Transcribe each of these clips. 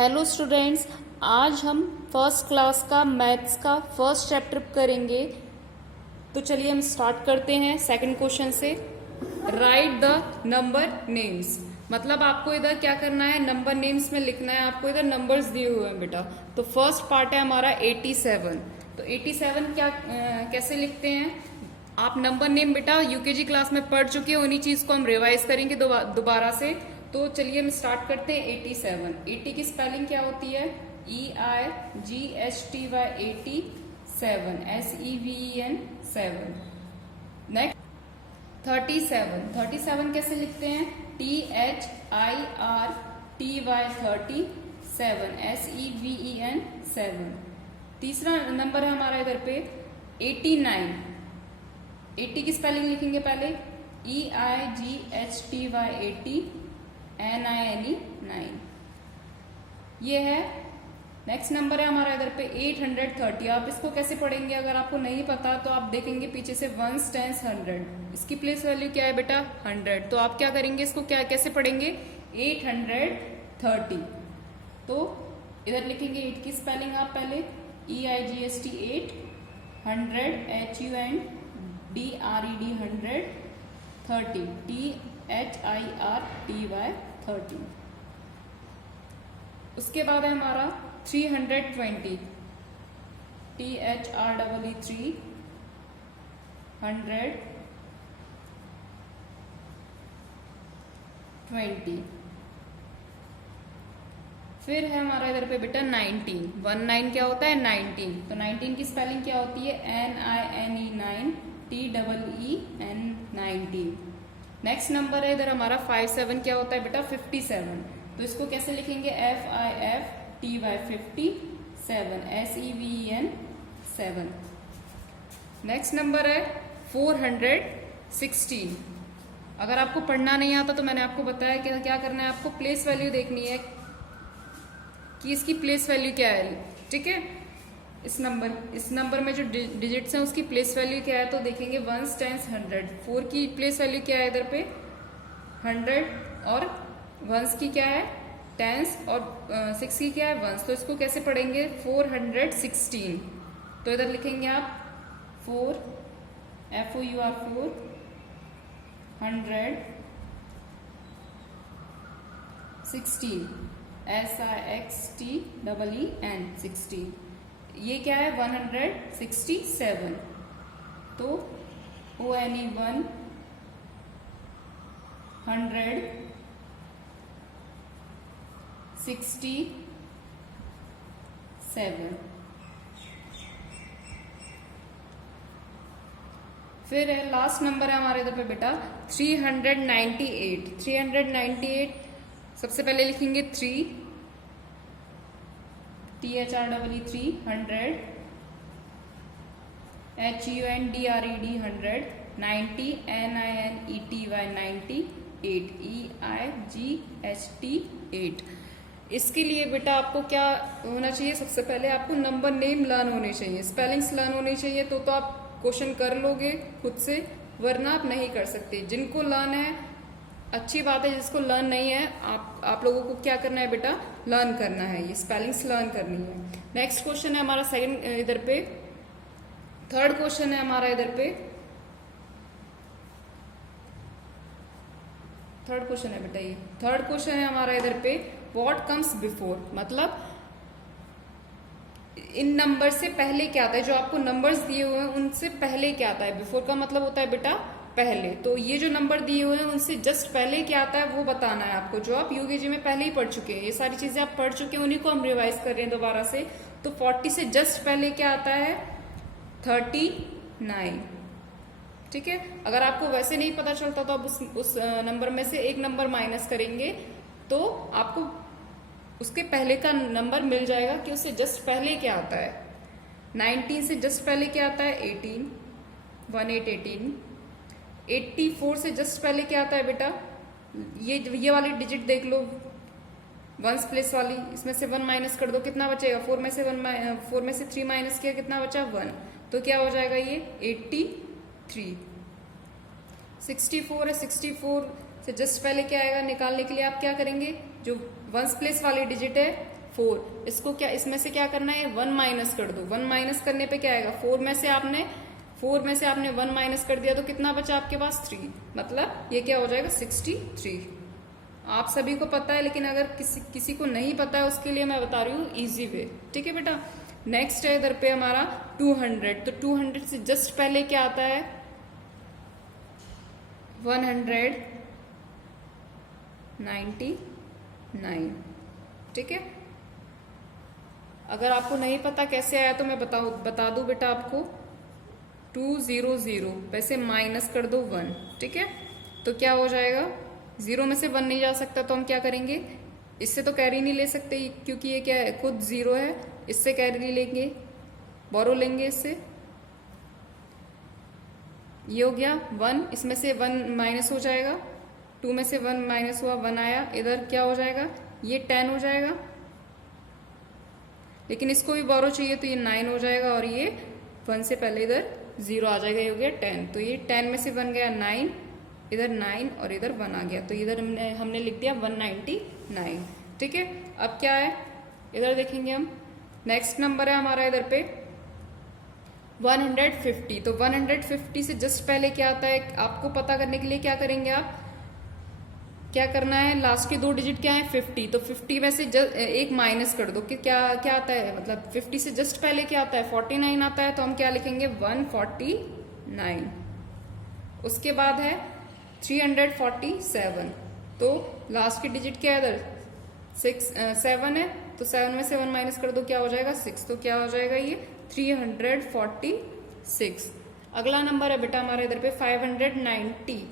Hello students, आज हम first class का मैथ्स का फर्स्ट चैप्टर करेंगे। तो चलिए हम स्टार्ट करते हैं सेकंड क्वेश्चन से। राइट द नंबर नेम्स, मतलब आपको इधर क्या करना है, नंबर नेम्स में लिखना है। आपको इधर नंबर्स दिए हुए हैं बेटा। तो फर्स्ट पार्ट है हमारा 87। तो 87 क्या कैसे लिखते हैं आप? नंबर नेम बेटा यूकेजी क्लास में पढ़ चुके हैं, उन्हीं चीज को हम रिवाइज करेंगे दोबारा से। तो चलिए हम स्टार्ट करते हैं 87। 80 की स्पेलिंग क्या होती है? EIGHTY 87, SEVEN 7। नेक्स्ट 37। 37 कैसे लिखते हैं? THIRTY 37, SEVEN 7। तीसरा नंबर है हमारा इधर पे 89। 80 की स्पेलिंग लिखेंगे पहले EIGHTY 80, NINE 9। ये है। नेक्स्ट नंबर है हमारा इधर पे 830। आप इसको कैसे पढ़ेंगे? अगर आपको नहीं पता तो आप देखेंगे पीछे से वंस, टेंस, 100। इसकी प्लेस वैल्यू क्या है बेटा? 100। तो आप क्या करेंगे, इसको क्या कैसे पढ़ेंगे? 830। तो इधर लिखेंगे 8 की स्पेलिंग आप पहले EIGST 8, 100 HUNDRED 100, 30 THIRTY 30। उसके बाद है हमारा 320 THREE 3, 100 20। फिर है हमारा इधर पे बेटा 19। 19 क्या होता है? 19। तो 19 की स्पेलिंग क्या होती है? NINE 9, TEEN 19। नेक्स्ट नंबर है इधर हमारा 57। क्या होता है बेटा? 57। तो इसको कैसे लिखेंगे? FIFTY 57, SEVEN 7। नेक्स्ट नंबर है 416। अगर आपको पढ़ना नहीं आता तो मैंने आपको बताया कि क्या करना है, आपको प्लेस वैल्यू देखनी है कि इसकी प्लेस वैल्यू क्या है। ठीक है, इस नंबर में जो डिजिट्स हैं उसकी प्लेस वैल्यू क्या है। तो देखेंगे वंस, टेंस, 100। 4 की प्लेस वैल्यू क्या है इधर पे? 100। और वंस की क्या है? टेंस। और 6 की क्या है? वंस। तो इसको कैसे पढ़ेंगे? 416। तो इधर लिखेंगे आप 4 FOUR 4, 100 16 SIXTEEN 60। ये क्या है? 167। तो ONE 1 100 67। फिर है लास्ट नंबर है हमारे इधर पे बेटा 398। 398 सबसे पहले लिखेंगे 3 THREE 3, 100 HUNDRED 100, 90 NINETY 98, EIGHT 8। इसके लिए बेटा आपको क्या होना चाहिए? सबसे पहले आपको नंबर नेम लर्न होने चाहिए, स्पेलिंग्स लर्न होनी चाहिए। तो आप क्वेश्चन कर लोगे खुद से, वरना आप नहीं कर सकते। जिनको लर्न है अच्छी बात है, जिसको लर्न नहीं है आप लोगों को क्या करना है बेटा? लर्न करना है, ये स्पेलिंग्स लर्न करनी है। नेक्स्ट क्वेश्चन है हमारा सेकंड इधर पे। थर्ड क्वेश्चन है हमारा इधर पे। थर्ड क्वेश्चन है बेटा ये। थर्ड क्वेश्चन है हमारा इधर पे व्हाट कम्स बिफोर, मतलब इन नंबर से पहले क्या आता है? जो आपको नंबर्स दिए हुए हैं उनसे पहले क्या आता है? बिफोर का मतलब होता है बेटा पहले। तो ये जो नंबर दिए हुए हैं उनसे जस्ट पहले क्या आता है वो बताना है आपको, जो आप यूकेजी में पहले ही पढ़ चुके हैं। ये सारी चीजें आप पढ़ चुके हैं, उन्हीं को हम रिवाइज कर रहे हैं दोबारा से। तो 40 से जस्ट पहले क्या आता है? 39। ठीक है, अगर आपको वैसे नहीं पता चलता तो आप उस नंबर में से एक नंबर माइनस करेंगे तो आपको उसके पहले का नंबर मिल जाएगा कि उससे जस्ट पहले क्या आता है। 19 से जस्ट पहले क्या आता है? 18, 18। 84 से जस्ट पहले क्या आता है बेटा? ये वाली डिजिट देख लो, वंस प्लेस वाली। इसमें से 1 माइनस कर दो, कितना बचेगा? 4 में से 3 माइनस किया, कितना बचा? 1। तो क्या हो जाएगा ये? 83। 64 है, 64 से जस्ट पहले क्या आएगा? निकालने के लिए आप क्या करेंगे? जो वंस प्लेस वाली डिजिट है 4। इसको क्या, इसमें से क्या करना है, 1 माइनस कर दो। 1 माइनस करने पे क्या आएगा, 4 में से आपने 1 माइनस कर दिया तो कितना बचा आपके पास, 3। मतलब ये क्या हो जाएगा, 63। आप सभी को पता है, लेकिन अगर किसी को नहीं पता है उसके लिए मैं बता रही हूँ इजी वे। ठीक है बेटा। नेक्स्ट है इधर पे हमारा 200। तो 200 से जस्ट पहले क्या आता है, 199। ठीक है। अगर आपको नहीं पता कैसे आया तो मैं बता दूं बेटा आपको। 200 वैसे माइनस कर दो 1। ठीक है। तो क्या हो जाएगा, 0 में से 1 नहीं जा सकता तो हम क्या करेंगे, इससे तो कैरी नहीं ले सकते क्योंकि ये क्या है, खुद 0 है। इससे कैरी लेंगे, बोरो लेंगे इससे। ये हो गया 1, इसमें से 1 माइनस हो जाएगा। 2 में से 1 माइनस हुआ, 1 आया। इधर क्या हो जाएगा, ये 10 हो जाएगा। लेकिन इसको भी बोरो चाहिए तो ये 9 हो जाएगा, और ये 1 से पहले इधर 0 आ जाएगा। ये हो गया 10। तो ये 10 में से 1 गया 9, इधर 9 और इधर 1 आ गया। तो इधर हमने लिख दिया 199। ठीक है। अब क्या है, इधर देखेंगे हम। नेक्स्ट नंबर है हमारा इधर पे 150। तो 150 से जस्ट पहले क्या आता है, आपको पता करने के लिए क्या करेंगे आप, क्या करना है, लास्ट के 2 डिजिट क्या है, 50। तो 50 में से एक माइनस कर दो कि क्या आता है, मतलब 50 से जस्ट पहले क्या आता है, 49 आता है। तो हम क्या लिखेंगे, 149। उसके बाद है 347। तो लास्ट की डिजिट क्या है इधर, 7 है। तो 7 में से 1 माइनस कर दो, क्या हो जाएगा, 6। तो क्या हो जाएगा ये 346। अगला नंबर है बेटा हमारा इधर पे 590।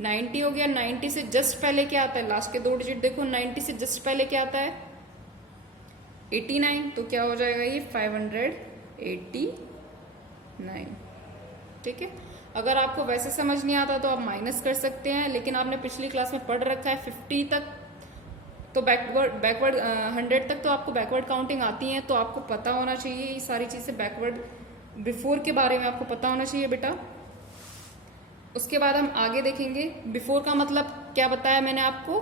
90 हो गया। 90 से जस्ट पहले क्या आता है, लास्ट के 2 डिजिट देखो। 90 से जस्ट पहले क्या आता है, 89। तो क्या हो जाएगा ये 589। ठीक है। अगर आपको वैसे समझ नहीं आता तो आप माइनस कर सकते हैं, लेकिन आपने पिछली क्लास में पढ़ रखा है 50 तक तो बैकवर्ड 100 तक तो आपको बैकवर्ड काउंटिंग आती है। तो आपको पता होना चाहिए ये सारी चीजें, बैकवर्ड बिफोर के बारे में आपको पता होना चाहिए बेटा। उसके बाद हम आगे देखेंगे। बिफोर का मतलब क्या बताया मैंने आपको,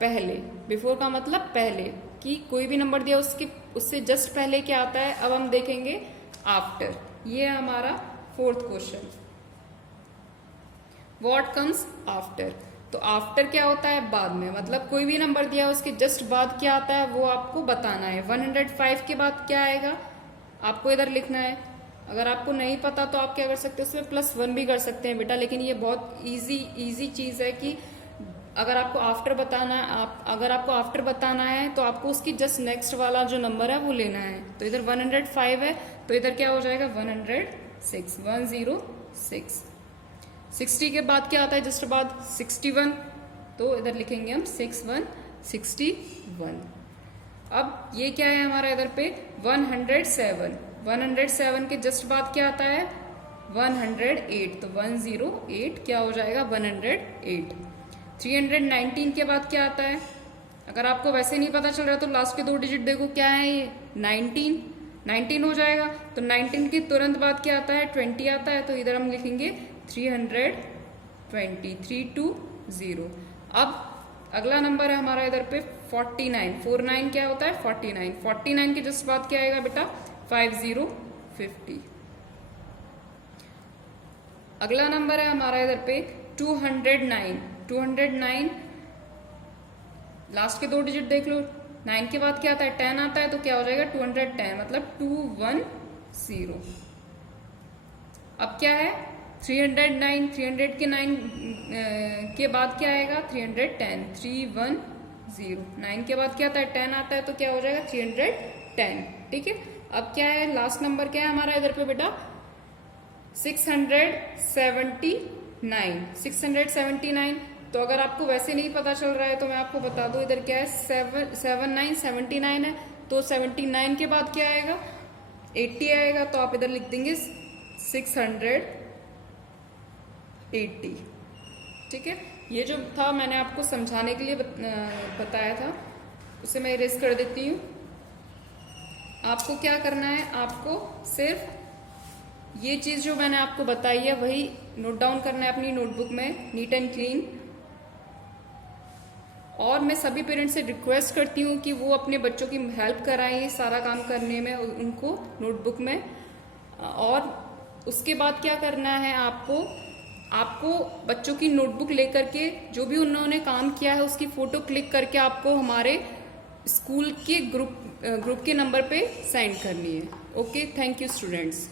पहले। बिफोर का मतलब पहले, कि कोई भी नंबर दिया उससे जस्ट पहले क्या आता है। अब हम देखेंगे आफ्टर। ये है हमारा 4th question, what comes after. तो आफ्टर क्या होता है, बाद में। मतलब कोई भी नंबर दिया उसके जस्ट बाद क्या आता है वो आपको बताना है। 105 के बाद क्या आएगा आपको इधर लिखना है। अगर आपको नहीं पता तो आप क्या कर सकते हैं, उसमें +1 भी कर सकते हैं बेटा। लेकिन ये बहुत इजी चीज है कि अगर आपको आफ्टर बताना है, अगर आपको आफ्टर बताना है तो आपको उसकी जस्ट नेक्स्ट वाला जो नंबर है वो लेना है। तो इधर 105 है तो इधर क्या हो जाएगा 106, 106। 60 के बाद क्या आता है जस्ट बाद 61। तो इधर लिखेंगे हम 61। अब ये क्या है हमारा इधर पे 107। 107 के जस्ट बाद क्या आता है 108। तो 108 क्या हो जाएगा 108। 319 के बाद क्या आता है, अगर आपको वैसे नहीं पता चल रहा तो लास्ट के 2 डिजिट देखो क्या है ये 19 हो जाएगा। तो 19 के तुरंत बाद क्या आता है 20 आता है। तो इधर हम लिखेंगे 320, 320। अब अगला नंबर है हमारा इधर पे 49। 49 क्या होता है 49। 49 के जस्ट बाद क्या आएगा बेटा 50। अगला नंबर है हमारा इधर पे 209। 209 लास्ट के 2 डिजिट देख लो। 9 के बाद क्या आता है 10 आता है। तो क्या हो जाएगा 210 मतलब 210। अब क्या है 309। 300 के 9 के बाद क्या आएगा 310, 310। 9 के बाद क्या आता है 10 आता है। तो क्या हो जाएगा 310। ठीक है। अब क्या है लास्ट नंबर क्या है हमारा इधर पे बेटा 679। 679। तो अगर आपको वैसे नहीं पता चल रहा है तो मैं आपको बता दूं इधर क्या है 79 है। तो 79 के बाद क्या आएगा 80 आएगा। तो आप इधर लिख देंगे 680। ठीक है। ये जो था मैंने आपको समझाने के लिए बताया था, उसे मैं इरेज कर देती हूँ। आपको क्या करना है, आपको सिर्फ ये चीज जो मैंने आपको बताई है वही नोट डाउन करना है अपनी नोटबुक में नीट एंड क्लीन। और मैं सभी पेरेंट्स से रिक्वेस्ट करती हूँ कि वो अपने बच्चों की हेल्प कराएं ये सारा काम करने में उनको नोटबुक में। और उसके बाद क्या करना है आपको बच्चों की नोटबुक लेकर के जो भी उन्होंने काम किया है उसकी फोटो क्लिक करके आपको हमारे स्कूल के ग्रुप के नंबर पे सेंड करनी है। Okay, thank you students.